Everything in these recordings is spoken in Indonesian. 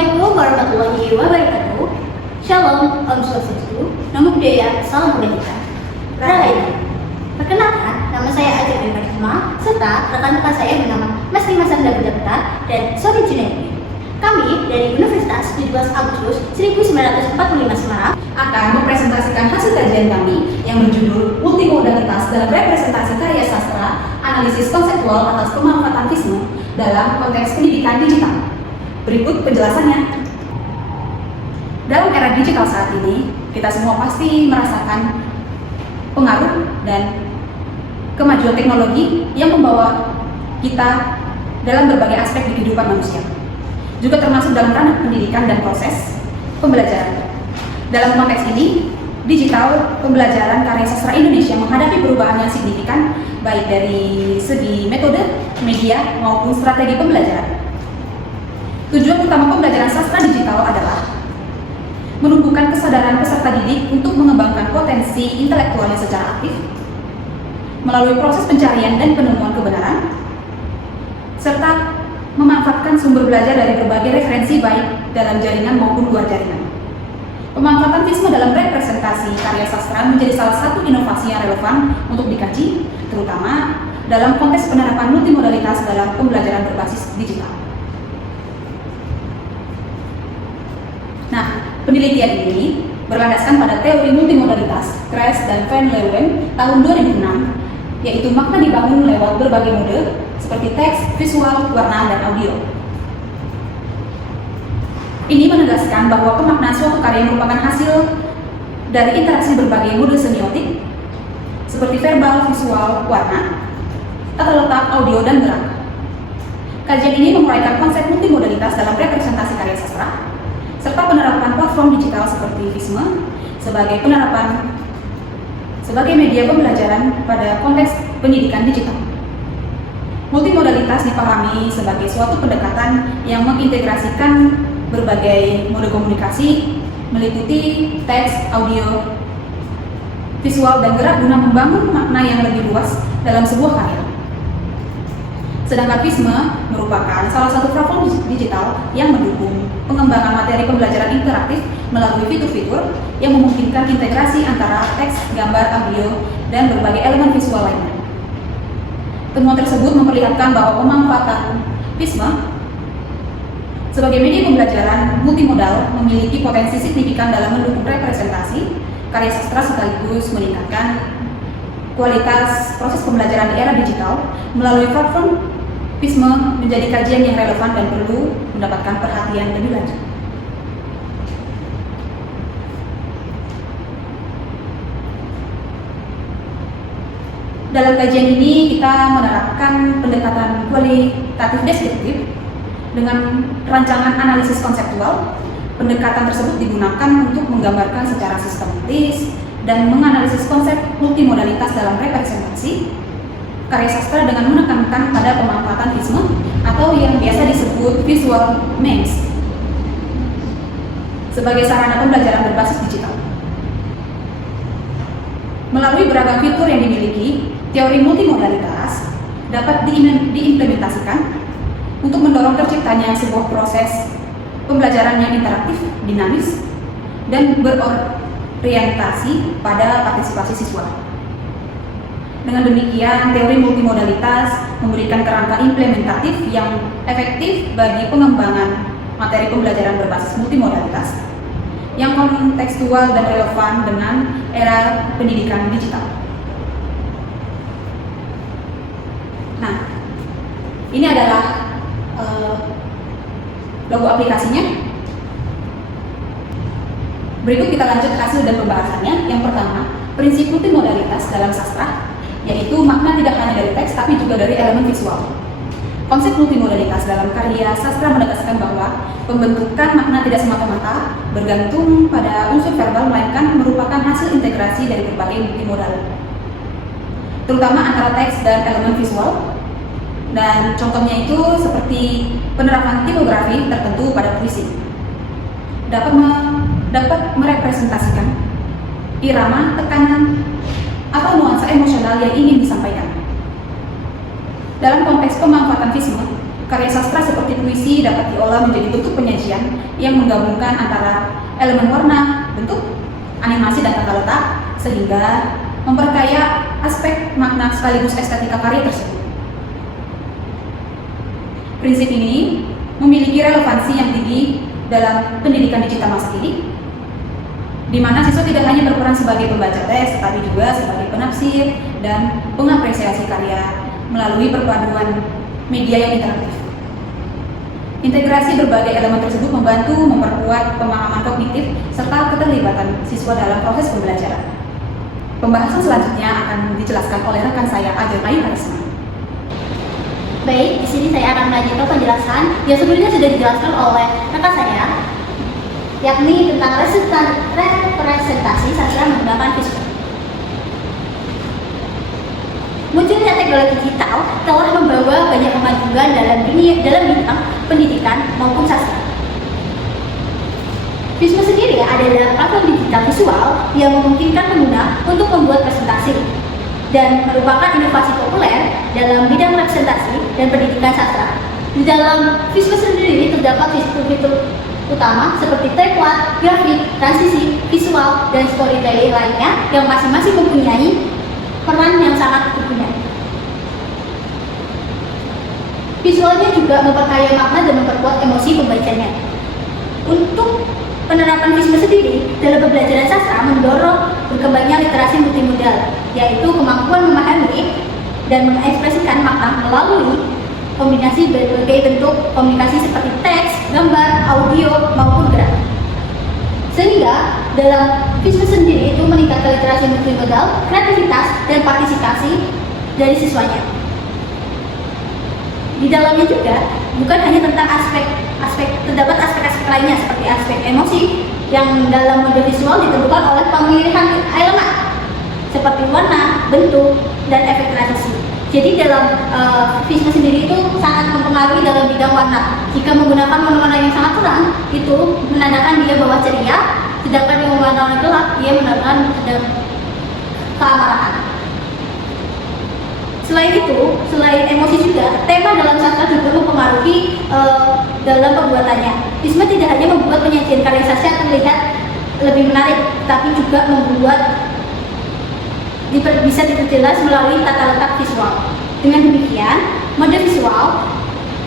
Assalamualaikum warahmatullahi wabarakatuh. Shalom, Om Swastiastu, Namo Buddhaya, Salam Kebajikan. Rahayu. Perkenalkan, nama saya Ajeng Risma, serta rekan-rekan saya bernama Mas Dimas Sandra Budapta dan Sori Junaidi. Kami dari Universitas 17 Agustus 1945 Semarang akan mempresentasikan hasil kajian kami yang berjudul Multimodalitas dalam Representasi Karya Sastra, Analisis Konseptual atas Pemanfaatan FISME dalam Konteks Pendidikan Digital. Berikut penjelasannya. Dalam era digital saat ini, kita semua pasti merasakan pengaruh dan kemajuan teknologi yang membawa kita dalam berbagai aspek di kehidupan manusia, juga termasuk dalam ranah pendidikan dan proses pembelajaran. Dalam konteks ini, digital pembelajaran karya sastra Indonesia menghadapi perubahan yang signifikan, baik dari segi metode, media, maupun strategi pembelajaran. Tujuan utama pembelajaran sastra digital adalah menumbuhkan kesadaran peserta didik untuk mengembangkan potensi intelektualnya secara aktif, melalui proses pencarian dan penemuan kebenaran, serta memanfaatkan sumber belajar dari berbagai referensi baik dalam jaringan maupun luar jaringan. Pemanfaatan FISME dalam representasi karya sastra menjadi salah satu inovasi yang relevan untuk dikaji, terutama dalam konteks penerapan multimodalitas dalam pembelajaran berbasis digital. Nah, penelitian ini berlandaskan pada teori multimodalitas Kress dan Van Leeuwen tahun 2006, yaitu makna dibangun lewat berbagai mode seperti teks, visual, warna, dan audio. Ini menegaskan bahwa pemaknaan suatu karya merupakan hasil dari interaksi berbagai mode semiotik seperti verbal, visual, warna, tata letak, audio, dan gerak. Kajian ini menguraikan konsep multimodalitas dalam representasi karya sastra, serta penerapan platform digital seperti FISME sebagai media pembelajaran pada konteks pendidikan digital. Multimodalitas dipahami sebagai suatu pendekatan yang mengintegrasikan berbagai mode komunikasi meliputi teks, audio, visual, dan gerak guna membangun makna yang lebih luas dalam sebuah karya. Sedangkan FISME merupakan salah satu platform digital yang mendukung pengembangan materi pembelajaran interaktif melalui fitur-fitur yang memungkinkan integrasi antara teks, gambar, audio, dan berbagai elemen visual lainnya. Temuan tersebut memperlihatkan bahwa pemanfaatan FISME sebagai media pembelajaran multimodal memiliki potensi signifikan dalam mendukung representasi karya sastra sekaligus meningkatkan kualitas proses pembelajaran di era digital. Melalui platform FISME menjadi kajian yang relevan dan perlu mendapatkan perhatian lebih lanjut. Dalam kajian ini kita menerapkan pendekatan kualitatif deskriptif dengan rancangan analisis konseptual. Pendekatan tersebut digunakan untuk menggambarkan secara sistematis dan menganalisis konsep multimodalitas dalam representasi karya sastra dengan menekankan pada pemanfaatan FISME atau yang biasa disebut visual means sebagai sarana pembelajaran berbasis digital. Melalui beragam fitur yang dimiliki, teori multimodalitas dapat diimplementasikan untuk mendorong terciptanya sebuah proses pembelajaran yang interaktif, dinamis, dan berorientasi pada partisipasi siswa. Dengan demikian, teori multimodalitas memberikan kerangka implementatif yang efektif bagi pengembangan materi pembelajaran berbasis multimodalitas yang kontekstual dan relevan dengan era pendidikan digital. Nah, ini adalah logo aplikasinya. Berikut kita lanjut hasil dan pembahasannya. Yang pertama, prinsip multimodalitas dalam sastra, yaitu makna tidak hanya dari teks tapi juga dari elemen visual. Konsep multimodalitas dalam karya sastra menegaskan bahwa pembentukan makna tidak semata-mata bergantung pada unsur verbal, melainkan merupakan hasil integrasi dari berbagai multimodal, terutama antara teks dan elemen visual. Dan contohnya itu seperti penerapan tipografi tertentu pada puisi dapat merepresentasikan irama, tekanan, atau nuansa emosional yang ingin disampaikan. Dalam konteks pemanfaatan FISME, Karya sastra seperti puisi dapat diolah menjadi bentuk penyajian yang menggabungkan antara elemen warna, bentuk, animasi, dan tata letak, sehingga memperkaya aspek makna sekaligus estetika karya tersebut. Prinsip ini memiliki relevansi yang tinggi dalam pendidikan digital masa kini, di mana siswa tidak hanya berperan sebagai pembaca teks, tetapi juga sebagai penafsir dan pengapresiasi karya melalui perpaduan media yang interaktif. Integrasi berbagai elemen tersebut membantu memperkuat pemahaman kognitif serta keterlibatan siswa dalam proses pembelajaran. Pembahasan selanjutnya akan dijelaskan oleh rekan saya, Ajeng Ayu Karisma. Baik, di sini saya akan melanjutkan penjelasan yang sebelumnya sudah dijelaskan oleh rekan saya, yakni tentang representasi sastra menggunakan visual. Munculnya teknologi digital telah membawa banyak kemajuan dalam bidang pendidikan maupun sastra. Visma sendiri adalah platform digital visual yang memungkinkan pengguna untuk membuat presentasi dan merupakan inovasi populer dalam bidang representasi dan pendidikan sastra. Di dalam Visma sendiri terdapat fitur-fitur utama seperti template, grafik, transisi, visual, dan storytelling lainnya yang masing-masing mempunyai peran yang sangat berguna. Visualnya juga memperkaya makna dan memperkuat emosi pembacanya. Untuk penerapan Visma sendiri dalam pembelajaran sastra mendorong berkembangnya literasi multimodal, yaitu kemampuan memahami dan mengekspresikan makna melalui kombinasi berbagai bentuk komunikasi seperti teks, gambar, audio, maupun gerak. Sehingga dalam Visma sendiri itu meningkatkan literasi multimodal, kreativitas, dan partisipasi dari siswanya. Di dalamnya juga bukan hanya tentang terdapat aspek-aspek lainnya seperti aspek emosi yang dalam mode visual ditentukan oleh pemilihan elemen seperti warna, bentuk, dan efek transisi. Jadi dalam Visma sendiri itu sangat mempengaruhi dalam bidang warna. Jika menggunakan warna yang sangat terang, itu menandakan dia bahwa ceria, sedangkan yang warna gelap, dia menandakan keamarahan. Selain itu, selain emosi juga, tema dalam sastra juga mempengaruhi dalam pembuatannya. Visma tidak hanya membuat penyajian karya sastra terlihat lebih menarik, tapi juga membuat bisa diperjelas melalui tata letak visual. Dengan demikian, mode visual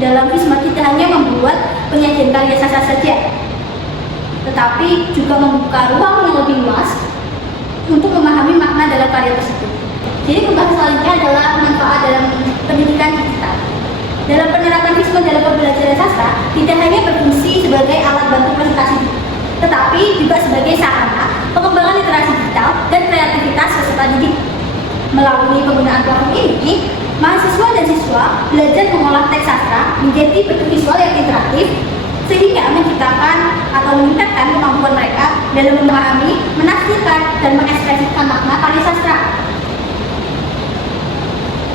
dalam Visma tidak hanya membuat penyajian karya sastra saja, tetapi juga membuka ruang yang lebih luas untuk memahami makna dalam karya tersebut. Jadi pembahasan selanjutnya adalah manfaat dalam pendidikan digital. Dalam penerapan Visma dalam pembelajaran sastra tidak hanya berfungsi sebagai alat bantu presentasi, tetapi juga sebagai sarana pengembangan literasi digital dan kreativitas peserta didik. Melalui penggunaan platform ini, mahasiswa dan siswa belajar mengolah teks sastra menjadi bentuk visual yang interaktif, sehingga menciptakan atau meningkatkan kemampuan mereka dalam memahami, menafsirkan, dan mengekspresikan makna karya sastra.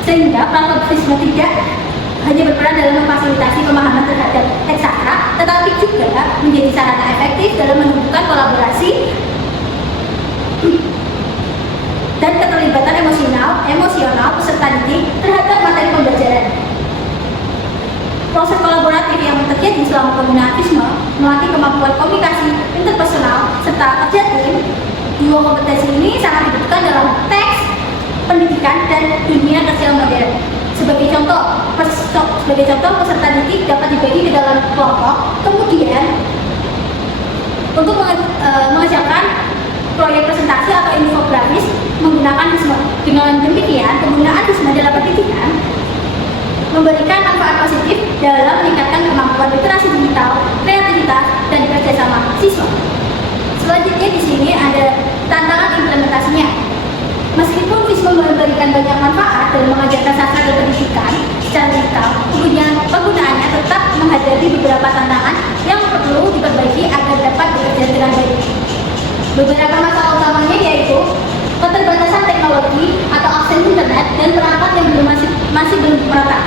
Sehingga platform Visma tidak hanya berperan dalam memfasilitasi pemahaman terhadap teks sastra, tetapi juga menjadi sarana efektif dalam menumbuhkan kolaborasi dan keterlibatan emosional peserta didik terhadap materi pembelajaran. Proses kolaboratif yang terjadi selama penggunaan Visma melatih kemampuan komunikasi interpersonal serta kerja tim. Dua kompetensi ini sangat dibutuhkan dalam teks, pendidikan, dan dunia kerja modern. Sebagai contoh, peserta didik dapat dibagi ke dalam kelompok, kemudian untuk mengerjakan proyek presentasi atau infografis menggunakan Visma. Dengan demikian, penggunaan Visma dalam pendidikan memberikan manfaat positif dalam meningkatkan kemampuan literasi digital, kreativitas, dan kerjasama siswa. Selanjutnya di sini ada tantangan implementasinya. Meskipun Visma memberikan banyak manfaat dalam mengajarkan sastra dan pendidikan secara digital, penggunaannya tetap menghadapi beberapa tantangan yang perlu diperbaiki agar dapat bekerja dengan baik. Beberapa masalah utamanya yaitu keterbatasan teknologi atau akses internet dan perangkat yang masih belum merata.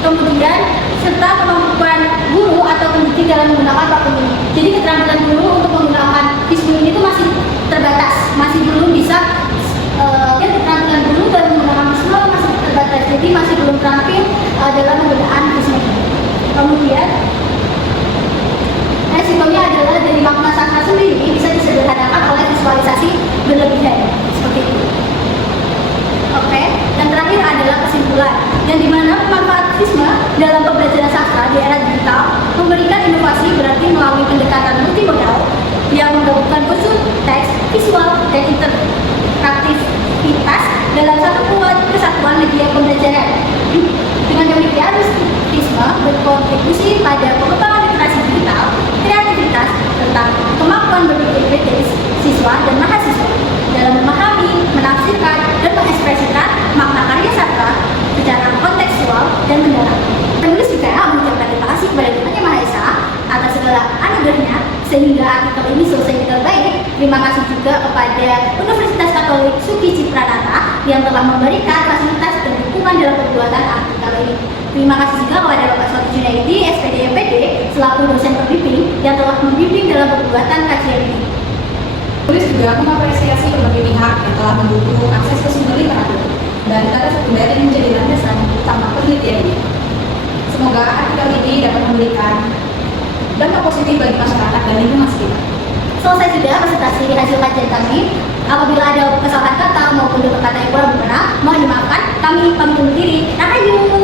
Kemudian serta kemampuan guru atau pendidik dalam menggunakan platform ini. Jadi keterampilan guru untuk menggunakan Visma ini itu masih terbatas, masih belum bisa. Dan keterampilan guru dalam menggunakan Visma masih terbatas, jadi masih belum belum terampil dalam penggunaan Visma ini. Kemudian resikonya adalah dari makna sastra sendiri bisa disederhanakan oleh visualisasi berlebihan seperti itu. Oke, yang terakhir adalah kesimpulan, yang dimana pemanfaat Visma dalam pembelajaran sastra di era digital memberikan inovasi berarti melalui pendekatan multimodal yang menggabungkan unsur teks, visual, dan interaktivitas dalam satu kesatuan media pembelajaran. Dengan demikian, Visma berkontribusi pada pengembangan literasi digital, kreativitas, tentang kemampuan berpikir kritis siswa dan mahasiswa dalam memahami, menafsirkan, dan mengekspresikan makna karya sastra secara kontekstual dan mendalam. Penulis juga mengucapkan terima kasih kepada Tuhan Yang Maha Esa atas segala anugerahnya sehingga artikel ini selesai dengan baik. Terima kasih juga kepada Universitas Katolik Suki Cipranata yang telah memberikan fasilitas dan dukungan dalam pembuatan artikel ini. Terima kasih juga kepada Bapak Soti Junaidi, SPD MPD, selaku dosen pembimbing yang telah membimbing dalam pembuatan kajian ini. Penulis juga mengapresiasi berbagai pihak yang telah mendukung akses ke sumber literatur dan data sekunder yang menjadi landasan utama penelitian ini. Semoga artikel ini dapat memberikan dampak positif bagi masyarakat dan lingkungan sekitar. Selesai sudah presentasi hasil kajian kami. Apabila ada kesalahan kata maupun kata yang kurang berkenan, mohon dimaafkan. Kami pamit undur diri. Rahayu.